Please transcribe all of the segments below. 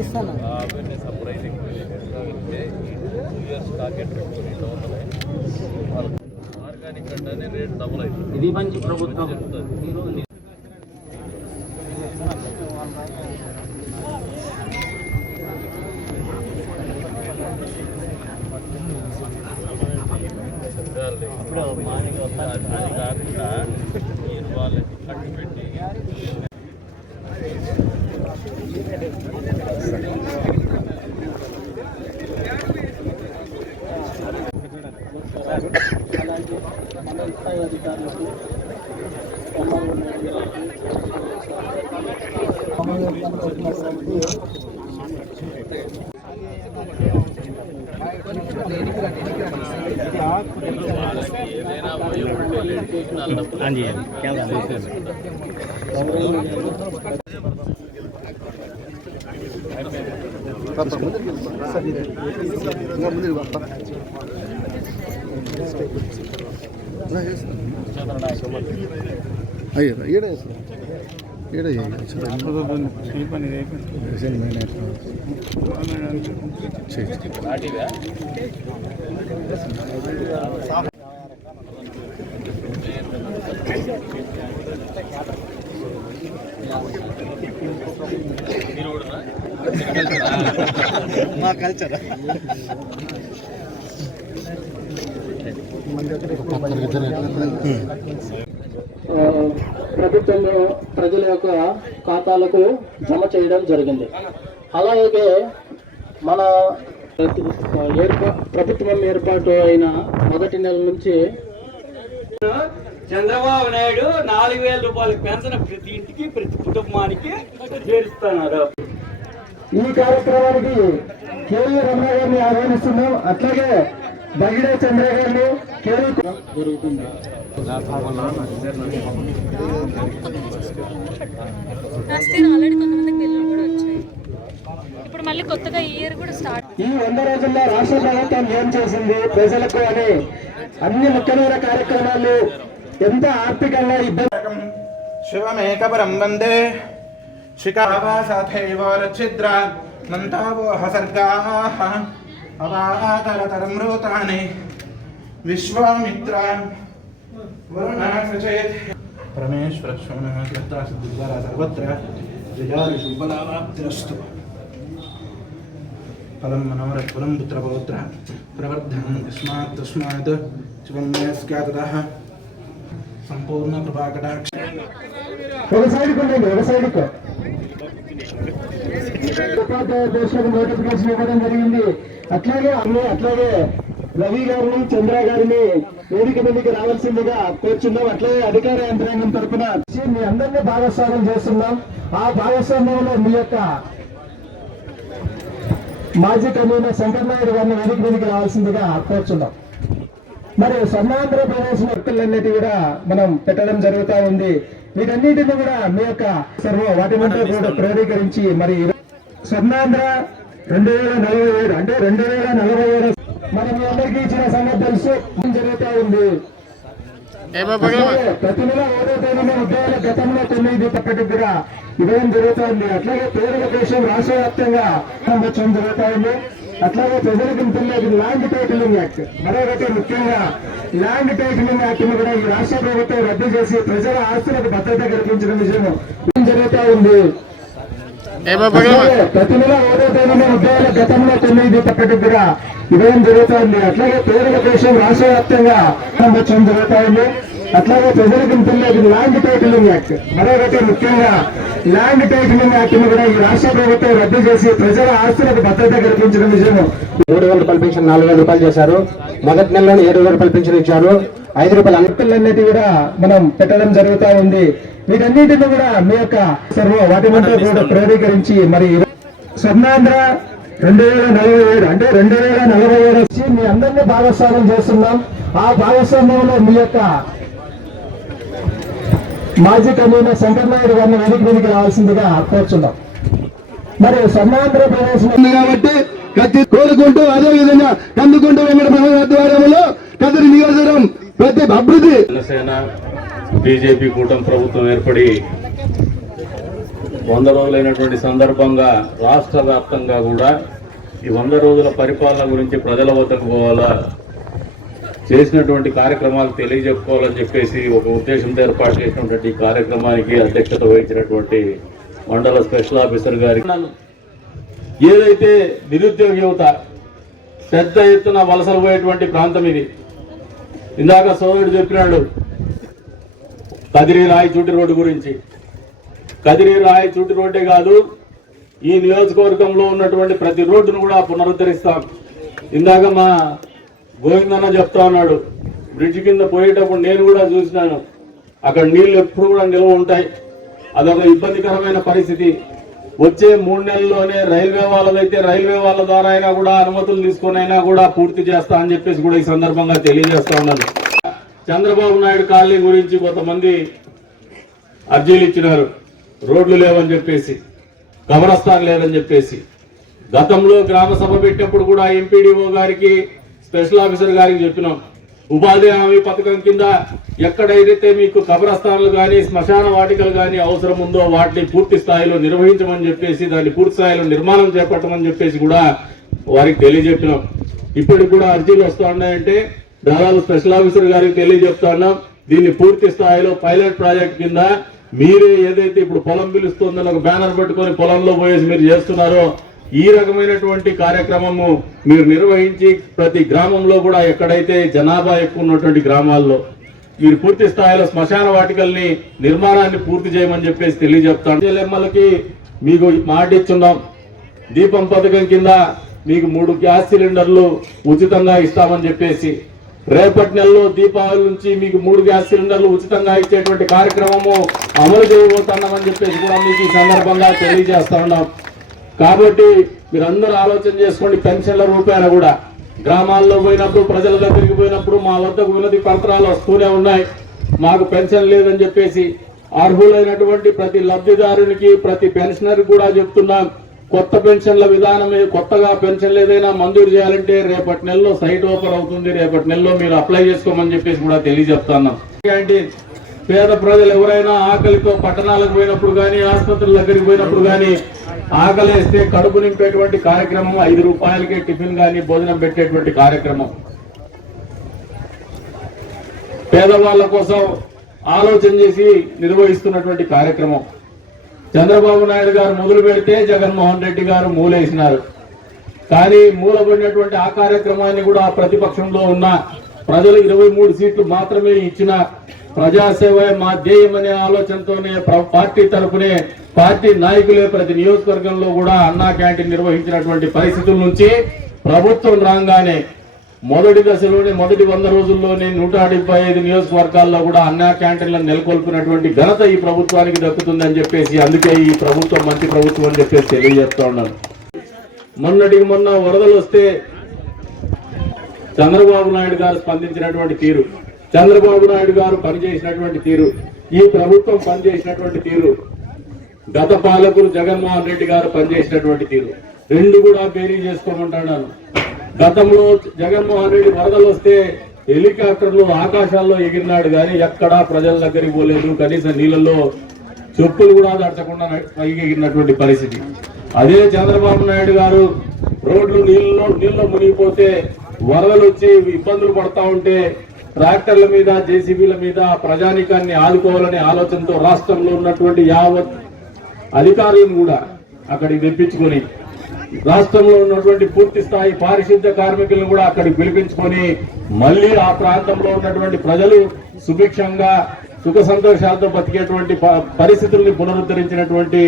Awareness uprising years target పెట్టుకుని టౌన్లో organic అంటేనే రేట్ డబుల్ అవుతుంది. ఇది మంచి ప్రభుత్వం. వాళ్ళకి ఏదైనా ఉపయోగపడే లేడీ వాళ్ళ డబ్బులు అయ్యో ఈడే ఈడే వాటిగా మీరు కూడా మా కల్చర్ ఆ, ప్రభుత్వంలో ప్రజల యొక్క ఖాతాలకు జమ చేయడం జరిగింది. అలాగే మన ఏర్పా ప్రభుత్వం ఏర్పాటు అయిన మొదటి నెల నుంచి చంద్రబాబు నాయుడు నాలుగు వేల రూపాయల పెన్షన్ ప్రతి ఇంటికి ప్రతి కుటుంబానికి చేరుస్తున్నారు. ఈ కార్యక్రమానికి కేవీ రమణ గారిని ఆహ్వానిస్తున్నాం. అట్లాగే బగిడే చంద్ర గారిని జరుగుతుంది ఇప్పుడు మళ్ళీ కొత్తగా ఈ ఇయర్ కూడా స్టార్ట్ ఈ వంద రోజుల్లో రాష్ట్ర ప్రభుత్వం ఏం చేసింది? ప్రజలకు అని అన్ని ముఖ్యమైన కార్యక్రమాలు ఎంత ఆర్థికంగా ఇబ్బంది శివమేకపరం వందే. శిఖావాసాథైవ రచ్చిద్ర. నంతావో హసర్గాः అవాతరతరమృతాని విశ్వామిత్ర వరుణాసచేత్ పరమేశ్వర శోనः కర్తా సిద్ధిద్వారా సర్వత్ర జయాదిషు బలావాప్తిరస్తు ఫలం మనోరథ ఫలం పుత్రపౌత్ర ప్రవర్ధనం తస్మాత్ తస్మాత్ శివం మే సంపూర్ణ కృపాకటాక్ష ఒక సైడ్ ఒక సైడ్ ఉపాధ్యాయ పోస్టులకు నోటిఫికేషన్ ఇవ్వడం జరిగింది. అట్లాగే అన్ని అట్లాగే రవి గారిని చంద్ర గారిని వేదిక మీదకి రావాల్సిందిగా కోరుచున్నాం. అట్లాగే అధికార యంత్రాంగం తరపున మీ అందరినీ భాగస్వామ్యం చేస్తున్నాం. ఆ భాగస్వామ్యంలో మీ యొక్క మాజీ కన్వీనర్ శంకర్ నాయుడు గారిని వేదిక మీదకి రావాల్సిందిగా కోరుచున్నాం. మరి స్వర్ణాంధ్రప్రదేశ్ మొక్కలన్నిటి కూడా మనం పెట్టడం జరుగుతా ఉంది. వీటన్నిటిని కూడా మీ యొక్క సర్వ వాటి కూడా క్రోడీకరించి మరి స్వర్ణాంధ్ర రెండు వేల నలభై ఏడు అంటే రెండు వేల నలభై ఏడు. మరి మీ అందరికీ ఇచ్చిన సంగతి తెలుసు. జరుగుతా ఉంది? ప్రతి నెల ఏడో తేదీన ఉద్యోగాల గతంలో తొమ్మిది తప్పటి కూడా ఇవ్వడం జరుగుతోంది అట్లాగే పేదల కోసం రాష్ట్ర వ్యాప్తంగా వచ్చడం జరుగుతా ఉంది. అట్లాగే ప్రజలకు తెలియదు ల్యాండ్ టైటిలింగ్ యాక్ట్ మరొకటి ముఖ్యంగా ల్యాండ్ టైటిలింగ్ యాక్ట్ను కూడా ఈ రాష్ట్ర ప్రభుత్వం రద్దు చేసి ప్రజల ఆస్తులకు భద్రత కల్పించిన విషయం జరుగుతా ఉంది? ప్రతి నెల ఏడో తేదీన ఉద్యోగాల గతంలో తొమ్మిది ఇవ్వడం జరుగుతోంది? అట్లాగే పేదల కోసం రాష్ట్ర వ్యాప్తంగా వచ్చడం జరుగుతా ఉంది అట్లాగే ప్రజలకు తెలియదు ల్యాండ్ టైటిలింగ్ యాక్ట్. మరొకటి ముఖ్యంగా ల్యాండ్ టైటిలింగ్ యాక్ట్ను కూడా ఈ రాష్ట్ర ప్రభుత్వం రద్దు చేసి ప్రజల ఆస్తులకు భద్రత కల్పించిన విషయం మూడు వేల రూపాయలు పెన్షన్ నాలుగు వేల రూపాయలు చేశారు. మొదటి నెలలోనే ఏడు రూపాయలు పెన్షన్ ఇచ్చారు. ఐదు రూపాయలు అన్ని అన్నిటి కూడా మనం పెట్టడం జరుగుతా ఉంది. వీటన్నిటిని కూడా మీ యొక్క సర్వ వాటి కూడా క్రోడీకరించి మరి స్వర్ణాంధ్ర రెండు వేల నలభై ఏడు అంటే రెండు వేల నలభై ఏడు వచ్చి మీ అందరినీ భాగస్వామ్యం చేస్తున్నాం. ఆ భాగస్వామ్యంలో మీ యొక్క మాజీ కన్వీనర్ శంకర్ నాయుడు గారిని వేదిక మీదకి రావాల్సిందిగా కోరుచున్నాం. మరి స్వర్ణాంధ్రప్రదేశ్ ఉంది కాబట్టి కత్తి కోరుకుంటూ అదే విధంగా కందుకుంటూ వెంకట ప్రభు ఆధ్వర్యంలో కదిరి నియోజకవర్గం జనసేన బీజేపీ కూటమి ప్రభుత్వం ఏర్పడి వంద రోజులైనటువంటి సందర్భంగా రాష్ట్ర వ్యాప్తంగా కూడా ఈ వంద రోజుల పరిపాలన గురించి ప్రజల వద్దకు పోవాలా? చేసినటువంటి కార్యక్రమాలు తెలియజెప్పుకోవాలని చెప్పేసి ఒక ఉద్దేశంతో ఏర్పాటు చేసినటువంటి కార్యక్రమానికి అధ్యక్షత వహించినటువంటి మండల స్పెషల్ ఆఫీసర్ గారికి ఏదైతే నిరుద్యోగ యువత పెద్ద ఎత్తున వలసలు పోయేటువంటి ప్రాంతం ఇది. ఇందాక సోదరుడు చెప్పినాడు కదిరి రాయి రోడ్డు గురించి. కదిరి రాయి రోడ్డే కాదు ఈ నియోజకవర్గంలో ఉన్నటువంటి ప్రతి రోడ్డును కూడా పునరుద్ధరిస్తాం. ఇందాక మా గోవిందన్న చెప్తా ఉన్నాడు బ్రిడ్జ్ కింద పోయేటప్పుడు నేను కూడా చూసినాను అక్కడ నీళ్ళు ఎప్పుడు కూడా నిల్వ ఉంటాయి. అదొక ఇబ్బందికరమైన పరిస్థితి. వచ్చే మూడు నెలల్లోనే రైల్వే వాళ్ళదైతే రైల్వే వాళ్ళ ద్వారా అయినా కూడా అనుమతులు తీసుకొని అయినా కూడా పూర్తి చేస్తా అని చెప్పేసి కూడా ఈ సందర్భంగా తెలియజేస్తా ఉన్నాను. చంద్రబాబు నాయుడు కాలనీ గురించి కొంతమంది అర్జీలు ఇచ్చినారు. రోడ్లు లేవని చెప్పేసి కబరస్థాన్ లేదని చెప్పేసి. గతంలో గ్రామ సభ పెట్టినప్పుడు కూడా ఎంపీడీఓ గారికి స్పెషల్ ఆఫీసర్ గారికి చెప్పినాం. ఉపాధి హామీ పథకం కింద ఎక్కడైతే మీకు కబరస్థానాలు కానీ శ్మశాన వాటికలు కానీ అవసరం ఉందో వాటిని పూర్తి స్థాయిలో నిర్వహించమని చెప్పేసి దాన్ని పూర్తి స్థాయిలో నిర్మాణం చేపట్టమని చెప్పేసి కూడా వారికి తెలియజెప్పినాం. ఇప్పటికి కూడా అర్జీలు వస్తూ ఉన్నాయంటే దాదాపు స్పెషల్ ఆఫీసర్ గారికి తెలియజెప్తా ఉన్నాం. దీన్ని పూర్తి స్థాయిలో పైలట్ ప్రాజెక్ట్ కింద మీరే ఏదైతే ఇప్పుడు పొలం పిలుస్తుందని ఒక బ్యానర్ పెట్టుకొని పొలంలో పోయేసి మీరు చేస్తున్నారో ఈ రకమైనటువంటి కార్యక్రమము మీరు నిర్వహించి ప్రతి గ్రామంలో కూడా ఎక్కడైతే జనాభా ఎక్కువ ఉన్నటువంటి గ్రామాల్లో మీరు పూర్తి స్థాయిలో శ్మశాన వాటికల్ని నిర్మాణాన్ని పూర్తి చేయమని చెప్పేసి తెలియజెప్తాను ఎమ్మెల్యేకి మీకు మాట ఇచ్చున్నాం. దీపం పథకం కింద మీకు మూడు గ్యాస్ సిలిండర్లు ఉచితంగా ఇస్తామని చెప్పేసి రేపటి నెలలో దీపావళి నుంచి మీకు మూడు గ్యాస్ సిలిండర్లు ఉచితంగా ఇచ్చేటువంటి కార్యక్రమము అమలు చేయబోతున్నామని చెప్పేసి కూడా మీకు ఈ సందర్భంగా తెలియజేస్తా ఉన్నాం. కాబట్టి మీరందరూ ఆలోచన చేసుకోండి పెన్షన్ల రూపాయన కూడా. గ్రామాల్లో పోయినప్పుడు ప్రజల దగ్గరికి పోయినప్పుడు మా వద్దకు వినతి పత్రాలు వస్తూనే ఉన్నాయి. మాకు పెన్షన్ లేదని చెప్పేసి అర్హులైనటువంటి ప్రతి లబ్ధిదారునికి ప్రతి పెన్షనర్ కూడా చెప్తున్నాం. కొత్త పెన్షన్ల విధానం కొత్తగా పెన్షన్లు ఏదైనా మంజూరు చేయాలంటే రేపటి నెలలో సైట్ ఓపెన్ అవుతుంది. రేపటి నెలలో మీరు అప్లై చేసుకోమని చెప్పేసి కూడా తెలియజెప్తున్నాం. ఏంటి పేద ప్రజలు ఎవరైనా ఆకలితో పట్టణాలకు పోయినప్పుడు కానీ ఆసుపత్రుల దగ్గరికి పోయినప్పుడు కానీ ఆకలేస్తే కడుపు నింపేటువంటి కార్యక్రమం ఐదు రూపాయలకే టిఫిన్ కానీ భోజనం పెట్టేటువంటి కార్యక్రమం. పేదవాళ్ళ కోసం ఆలోచన చేసి నిర్వహిస్తున్నటువంటి కార్యక్రమం. చంద్రబాబు నాయుడు గారు మొదలు పెడితే జగన్మోహన్ రెడ్డి గారు మూలేసినారు. కానీ మూలబడినటువంటి ఆ కార్యక్రమాన్ని కూడా ప్రతిపక్షంలో ఉన్న ప్రజలు ఇరవై మూడు సీట్లు మాత్రమే ఇచ్చిన ప్రజాసేవ మా ధ్యేయం అనే ఆలోచనతోనే పార్టీ తరపునే పార్టీ నాయకులే ప్రతి నియోజకవర్గంలో కూడా అన్నా క్యాంటీన్ నిర్వహించినటువంటి పరిస్థితుల నుంచి ప్రభుత్వం రాగానే మొదటి దశలోనే మొదటి వంద రోజుల్లోనే నూట డెబ్బై ఐదు నియోజకవర్గాల్లో కూడా అన్నా క్యాంటీన్లను నెలకొల్పినటువంటి ఘనత ఈ ప్రభుత్వానికి దక్కుతుందని చెప్పేసి అందుకే ఈ ప్రభుత్వం మంచి ప్రభుత్వం అని చెప్పేసి తెలియజేస్తా ఉన్నాను. మొన్నటికి మొన్న వరదలు వస్తే చంద్రబాబు నాయుడు గారు స్పందించినటువంటి తీరు. చంద్రబాబు నాయుడు గారు పనిచేసినటువంటి తీరు ఈ ప్రభుత్వం పనిచేసినటువంటి తీరు గత పాలకులు జగన్మోహన్ రెడ్డి గారు పనిచేసినటువంటి తీరు. రెండు కూడా బేరీ చేసుకోమంటున్నాను. గతంలో జగన్మోహన్ రెడ్డి వరదలు వస్తే హెలికాప్టర్లు ఆకాశాల్లో ఎగిరినాడు కానీ ఎక్కడా ప్రజల దగ్గరికి పోలేదు. కనీసం నీళ్ళల్లో చెప్పులు కూడా దడచకుండా పైకి ఎగిరినటువంటి పరిస్థితి. అదే చంద్రబాబు నాయుడు గారు రోడ్లు నీళ్ళలో నీళ్ళలో మునిగిపోతే వరదలు వచ్చి ఇబ్బందులు పడతా ఉంటే ట్రాక్టర్ల మీద జేసీబీల మీద ప్రజానికాన్ని ఆదుకోవాలనే ఆలోచనతో రాష్ట్రంలో ఉన్నటువంటి యావత్ అధికారులను కూడా అక్కడికి తెప్పించుకొని రాష్ట్రంలో ఉన్నటువంటి పూర్తి స్థాయి పారిశుద్ధ కార్మికులను కూడా అక్కడికి పిలిపించుకొని మళ్ళీ ఆ ప్రాంతంలో ఉన్నటువంటి ప్రజలు సుభిక్షంగా సుఖ సంతోషాలతో బతికేటువంటి ప- పరిస్థితుల్ని పునరుద్ధరించినటువంటి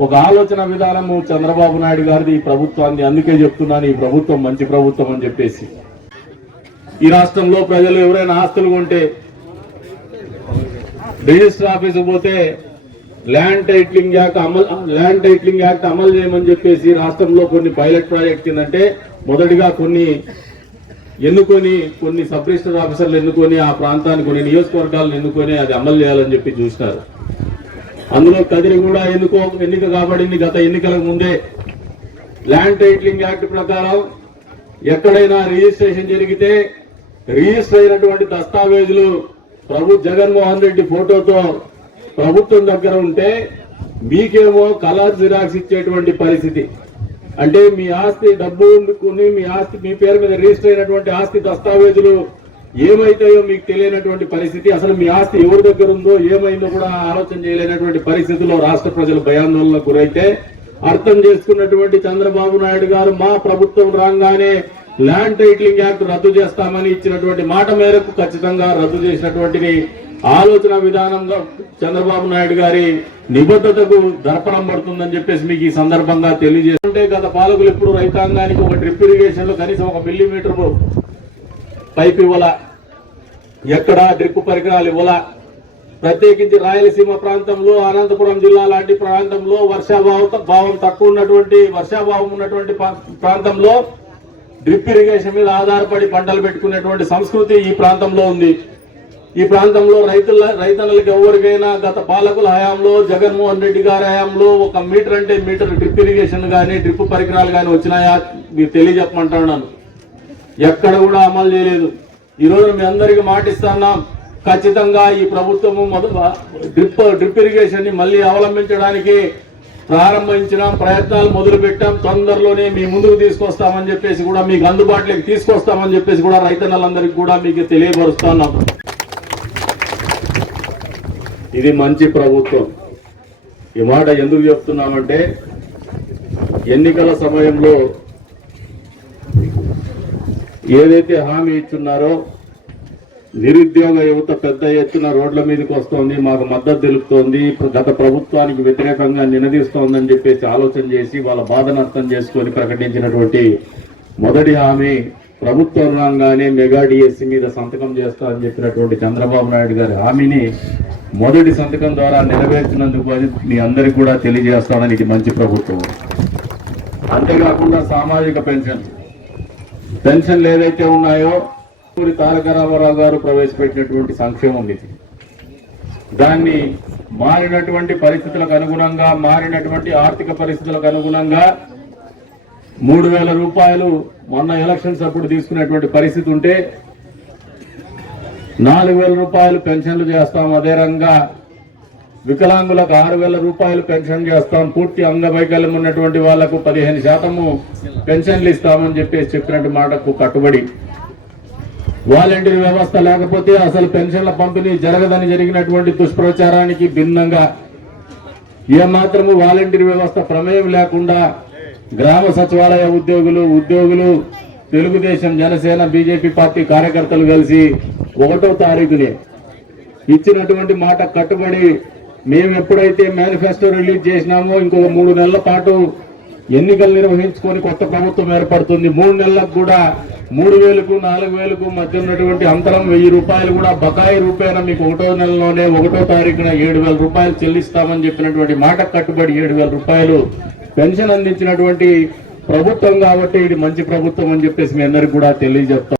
ఒక ఆలోచన విధానము చంద్రబాబు నాయుడు గారిది ఈ ప్రభుత్వాన్ని. అందుకే చెప్తున్నాను ఈ ప్రభుత్వం మంచి ప్రభుత్వం అని చెప్పేసి. ఈ రాష్ట్రంలో ప్రజలు ఎవరైనా ఆస్తులు కొంటే రిజిస్టర్ ఆఫీస్కి పోతే ల్యాండ్ టైట్లింగ్ యాక్ట్ అమలు ల్యాండ్ టైట్లింగ్ యాక్ట్ అమలు చేయమని చెప్పేసి రాష్ట్రంలో కొన్ని పైలట్ ప్రాజెక్ట్ కిందంటే మొదటిగా కొన్ని ఎన్నుకొని కొన్ని సబ్ రిజిస్టర్ ఆఫీసర్లు ఎన్నుకొని ఆ ప్రాంతాన్ని కొన్ని నియోజకవర్గాలను ఎన్నుకొని అది అమలు చేయాలని చెప్పి చూసినారు. అందులో కదిరి కూడా ఎన్నుకో ఎన్నిక కాబడింది గత ఎన్నికలకు ముందే. ల్యాండ్ టైట్లింగ్ యాక్ట్ ప్రకారం ఎక్కడైనా రిజిస్ట్రేషన్ జరిగితే రిజిస్టర్ అయినటువంటి దస్తావేజులు ప్రభు జగన్మోహన్ రెడ్డి ఫోటోతో ప్రభుత్వం దగ్గర ఉంటే మీకేమో కలర్ జిరాక్స్ ఇచ్చేటువంటి పరిస్థితి. అంటే మీ ఆస్తి డబ్బు ఉండుకుని మీ ఆస్తి మీ పేరు మీద రిజిస్టర్ అయినటువంటి ఆస్తి దస్తావేజులు ఏమైతాయో మీకు తెలియనటువంటి పరిస్థితి. అసలు మీ ఆస్తి ఎవరి దగ్గర ఉందో ఏమైందో కూడా ఆలోచన చేయలేనటువంటి పరిస్థితుల్లో రాష్ట్ర ప్రజలు భయాందోళనకు గురైతే అర్థం చేసుకున్నటువంటి చంద్రబాబు నాయుడు గారు మా ప్రభుత్వం రాగానే ల్యాండ్ టైటిలింగ్ యాక్ట్ రద్దు చేస్తామని ఇచ్చినటువంటి మాట మేరకు ఖచ్చితంగా రద్దు చేసినటువంటి ఆలోచన విధానంగా చంద్రబాబు నాయుడు గారి నిబద్ధతకు దర్పణం పడుతుందని చెప్పేసి మీకు ఈ సందర్భంగా తెలియజేస్తుంటే గత పాలకులు ఎప్పుడు రైతాంగానికి ఒక డ్రిప్ ఇరిగేషన్లో కనీసం ఒక మిల్లీమీటర్ పైప్ ఇవ్వాల ఎక్కడ డ్రిప్ పరికరాలు ఇవ్వాల. ప్రత్యేకించి రాయలసీమ ప్రాంతంలో అనంతపురం జిల్లా లాంటి ప్రాంతంలో వర్షాభావ భావం తక్కువ ఉన్నటువంటి వర్షాభావం ఉన్నటువంటి ప్రాంతంలో డ్రిప్ ఇరిగేషన్ మీద ఆధారపడి పంటలు పెట్టుకునేటువంటి సంస్కృతి ఈ ప్రాంతంలో ఉంది. ఈ ప్రాంతంలో రైతుల రైతన్నలకు ఎవరికైనా గత పాలకుల హయాంలో జగన్మోహన్ రెడ్డి గారి హయాంలో ఒక మీటర్ అంటే మీటర్ డ్రిప్ ఇరిగేషన్ కానీ డ్రిప్ పరికరాలు కానీ వచ్చినాయా? మీరు తెలియజెప్పమంటున్నాను ఎక్కడ కూడా అమలు చేయలేదు. ఈ రోజు మీ అందరికీ మాటిస్తున్నాం ఖచ్చితంగా ఈ ప్రభుత్వము మొదట డ్రిప్ డ్రిప్ ఇరిగేషన్ని మళ్ళీ అవలంబించడానికి ప్రారంభించినాం ప్రయత్నాలు మొదలుపెట్టాం తొందరలోనే మీ ముందుకు తీసుకొస్తామని చెప్పేసి కూడా మీకు అందుబాటులోకి తీసుకొస్తామని చెప్పేసి కూడా రైతన్నలందరికీ కూడా మీకు తెలియపరుస్తున్నాం ఇది మంచి ప్రభుత్వం. ఈ మాట ఎందుకు చెప్తున్నామంటే ఎన్నికల సమయంలో ఏదైతే హామీ ఇచ్చున్నారో నిరుద్యోగ యువత పెద్ద ఎత్తున రోడ్ల మీదకి వస్తోంది మాకు మద్దతు తెలుపుతోంది గత ప్రభుత్వానికి వ్యతిరేకంగా నినదీస్తోందని చెప్పేసి ఆలోచన చేసి వాళ్ళ బాధను అర్థం చేసుకొని ప్రకటించినటువంటి మొదటి హామీ ప్రభుత్వం రాగానే మెగా డిఎస్సి మీద సంతకం చేస్తా అని చెప్పినటువంటి చంద్రబాబు నాయుడు గారి హామీని మొదటి సంతకం ద్వారా నెరవేర్చినందుకు అది మీ అందరికి కూడా తెలియజేస్తానని ఇది మంచి ప్రభుత్వం. అంతేకాకుండా సామాజిక పెన్షన్. పెన్షన్లు ఏదైతే ఉన్నాయో ఊరి తారక రామారావు గారు ప్రవేశపెట్టినటువంటి సంక్షేమం ఇది. దాన్ని మారినటువంటి పరిస్థితులకు అనుగుణంగా మారినటువంటి ఆర్థిక పరిస్థితులకు అనుగుణంగా మూడు వేల రూపాయలు మొన్న ఎలక్షన్స్ అప్పుడు తీసుకునేటువంటి పరిస్థితి ఉంటే నాలుగు వేల రూపాయలు పెన్షన్లు చేస్తాం అదే రంగా వికలాంగులకు ఆరు వేల రూపాయలు పెన్షన్ చేస్తాం పూర్తి అంగవైకల్యం ఉన్నటువంటి వాళ్ళకు పదిహేను శాతము పెన్షన్లు ఇస్తామని చెప్పేసి చెప్పినట్టు మాటకు కట్టుబడి వాలంటీర్ వ్యవస్థ లేకపోతే అసలు పెన్షన్ల పంపిణీ జరగదని జరిగినటువంటి దుష్ప్రచారానికి భిన్నంగా ఏమాత్రము వాలంటీర్ వ్యవస్థ ప్రమేయం లేకుండా గ్రామ సచివాలయ ఉద్యోగులు ఉద్యోగులు తెలుగుదేశం జనసేన బీజేపీ పార్టీ కార్యకర్తలు కలిసి ఒకటో తారీఖునే ఇచ్చినటువంటి మాట కట్టుబడి మేము ఎప్పుడైతే మేనిఫెస్టో రిలీజ్ చేసినామో ఇంకొక మూడు నెలల పాటు ఎన్నికలు నిర్వహించుకొని కొత్త ప్రభుత్వం ఏర్పడుతుంది. మూడు నెలలకు కూడా మూడు వేలకు నాలుగు వేలకు మధ్య ఉన్నటువంటి అంతరం వెయ్యి రూపాయలు కూడా బకాయి రూపాయన మీకు ఒకటో నెలలోనే ఒకటో తారీఖున ఏడు వేల రూపాయలు చెల్లిస్తామని చెప్పినటువంటి మాట కట్టుబడి ఏడు వేల రూపాయలు పెన్షన్ అందించినటువంటి ప్రభుత్వం కాబట్టి ఇది మంచి ప్రభుత్వం అని చెప్పేసి మీ అందరికి కూడా తెలియజేస్తాం